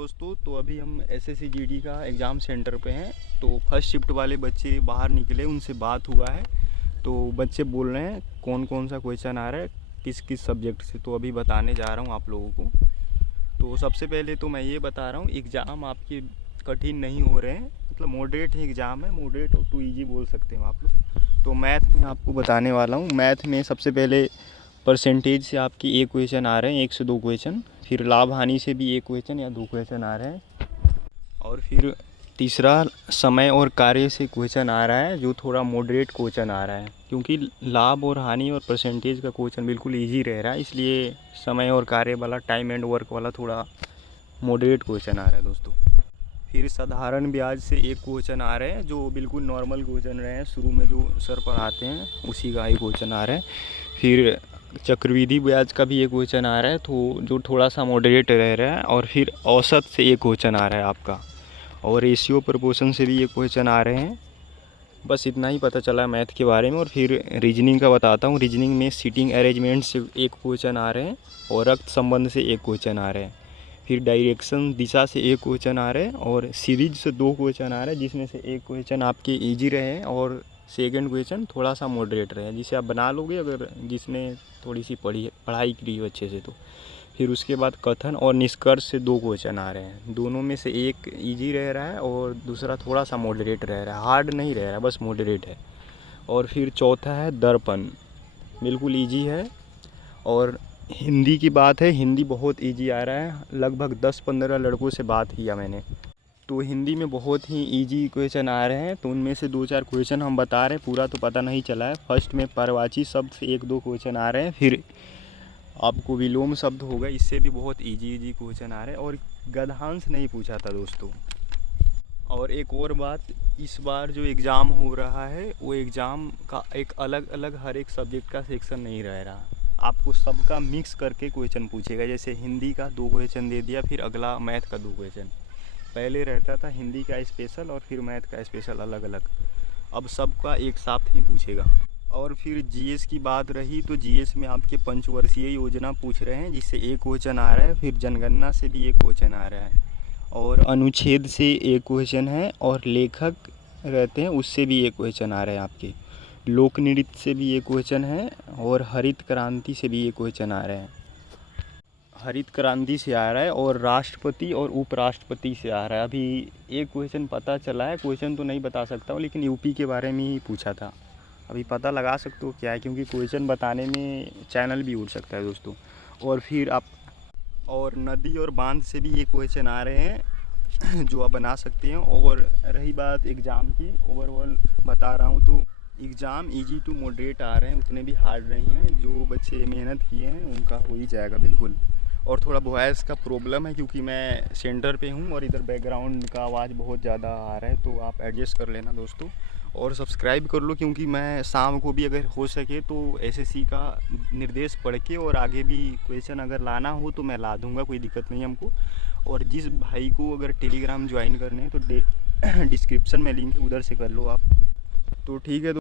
दोस्तों, तो अभी हम एसएससी जीडी का एग्ज़ाम सेंटर पे हैं। तो फर्स्ट शिफ्ट वाले बच्चे बाहर निकले, उनसे बात हुआ है। तो बच्चे बोल रहे हैं कौन कौन सा क्वेश्चन आ रहा है किस किस सब्जेक्ट से, तो अभी बताने जा रहा हूँ आप लोगों को। तो सबसे पहले तो मैं ये बता रहा हूँ, एग्ज़ाम आपके कठिन नहीं हो रहे हैं, मतलब मॉडरेट ही एग्ज़ाम है, मॉडरेट टू ईजी बोल सकते हो आप लोग। तो मैथ में आपको बताने वाला हूँ। मैथ में सबसे पहले परसेंटेज से आपकी एक क्वेश्चन आ रहे हैं, 1 से 2 क्वेश्चन। फिर लाभ हानि से भी एक क्वेश्चन या 2 क्वेश्चन आ रहे हैं। और फिर तीसरा समय और कार्य से क्वेश्चन आ रहा है, जो थोड़ा मॉडरेट क्वेश्चन आ रहा है, क्योंकि लाभ और हानि और परसेंटेज का क्वेश्चन बिल्कुल इजी रह रहा है, इसलिए समय और कार्य वाला, टाइम एंड वर्क वाला थोड़ा मॉडरेट क्वेश्चन आ रहा है दोस्तों। फिर साधारण ब्याज से एक क्वेश्चन आ रहे हैं, जो बिल्कुल नॉर्मल क्वेश्चन रहे हैं, शुरू में जो सर पढ़ाते हैं उसी का ही क्वेश्चन आ रहा है। फिर चक्रवृद्धि ब्याज का भी एक क्वेश्चन आ रहा है, तो जो थोड़ा सा मॉडरेट रह रहा है। और फिर औसत से एक क्वेश्चन आ रहा है आपका, और रेशियो प्रपोर्शन से भी एक क्वेश्चन आ रहे हैं। बस इतना ही पता चला है मैथ के बारे में। और फिर रीजनिंग का बताता हूँ। रीजनिंग में सीटिंग अरेंजमेंट से एक क्वेश्चन आ रहे हैं, और रक्त संबंध से एक क्वेश्चन आ रहे हैं। फिर डायरेक्शन, दिशा से एक क्वेश्चन आ रहे हैं, और सीरीज से 2 क्वेश्चन आ रहे हैं, जिसमें से एक क्वेश्चन आपके इजी रहे हैं और सेकंड क्वेश्चन थोड़ा सा मॉडरेट रहे, जिसे आप बना लोगे अगर जिसने थोड़ी सी पढ़ाई की हो अच्छे से तो। फिर उसके बाद कथन और निष्कर्ष से 2 क्वेश्चन आ रहे हैं, दोनों में से एक इजी रह रहा है और दूसरा थोड़ा सा मॉडरेट रह रहा है, हार्ड नहीं रह रहा है, बस मॉडरेट है। और फिर चौथा है दर्पण, बिल्कुल इजी है। और हिंदी की बात है, हिंदी बहुत इजी आ रहा है, लगभग 10-15 लड़कों से बात किया मैंने, तो हिंदी में बहुत ही इजी क्वेश्चन आ रहे हैं। तो उनमें से 2-4 क्वेश्चन हम बता रहे हैं, पूरा तो पता नहीं चला है। फर्स्ट में परवाची शब्द से 1-2 क्वेश्चन आ रहे हैं। फिर आपको विलोम शब्द होगा, इससे भी बहुत इजी क्वेश्चन आ रहे हैं। और गद्यांश नहीं पूछा था दोस्तों। और एक और बात, इस बार जो एग्ज़ाम हो रहा है वो एग्ज़ाम का एक अलग अलग हर एक सब्जेक्ट का सेक्शन नहीं रह रहा, आपको सबका मिक्स करके क्वेश्चन पूछेगा। जैसे हिंदी का 2 क्वेश्चन दे दिया, फिर अगला मैथ का 2 क्वेश्चन। पहले रहता था हिंदी का स्पेशल और फिर मैथ का स्पेशल अलग अलग, अब सबका एक साथ ही पूछेगा। और फिर जीएस की बात रही, तो जीएस में आपके पंचवर्षीय योजना पूछ रहे हैं, जिससे एक क्वेश्चन आ रहा है। फिर जनगणना से भी एक क्वेश्चन आ रहा है, और अनुच्छेद से एक क्वेश्चन है, और लेखक रहते हैं उससे भी एक क्वेश्चन आ रहा है आपके। लोक नृत्य से भी एक क्वेश्चन है, और हरित क्रांति से भी एक क्वेश्चन आ रहे हैं। हरित क्रांति से आ रहा है, और राष्ट्रपति और उपराष्ट्रपति से आ रहा है। अभी एक क्वेश्चन पता चला है, क्वेश्चन तो नहीं बता सकता हूँ, लेकिन यूपी के बारे में ही पूछा था। अभी पता लगा सकते हो क्या है, क्योंकि क्वेश्चन बताने में चैनल भी उड़ सकता है दोस्तों। और फिर आप, और नदी और बांध से भी ये क्वेश्चन आ रहे हैं जो आप बना सकते हैं। और रही बात एग्ज़ाम की, ओवरऑल बता रहा हूँ, तो एग्ज़ाम इजी टू मॉडरेट आ रहे हैं, उतने भी हार्ड नहीं हैं। जो बच्चे मेहनत किए हैं उनका हो ही जाएगा बिल्कुल। और थोड़ा वॉइस का प्रॉब्लम है, क्योंकि मैं सेंटर पे हूँ और इधर बैकग्राउंड का आवाज़ बहुत ज़्यादा आ रहा है, तो आप एडजस्ट कर लेना दोस्तों। और सब्सक्राइब कर लो, क्योंकि मैं शाम को भी अगर हो सके तो एसएससी का निर्देश पढ़ के और आगे भी क्वेश्चन अगर लाना हो तो मैं ला दूँगा, कोई दिक्कत नहीं हमको। और जिस भाई को अगर टेलीग्राम ज्वाइन करने हैं तो डिस्क्रिप्शन में लिंक है, उधर से कर लो आप। तो ठीक है।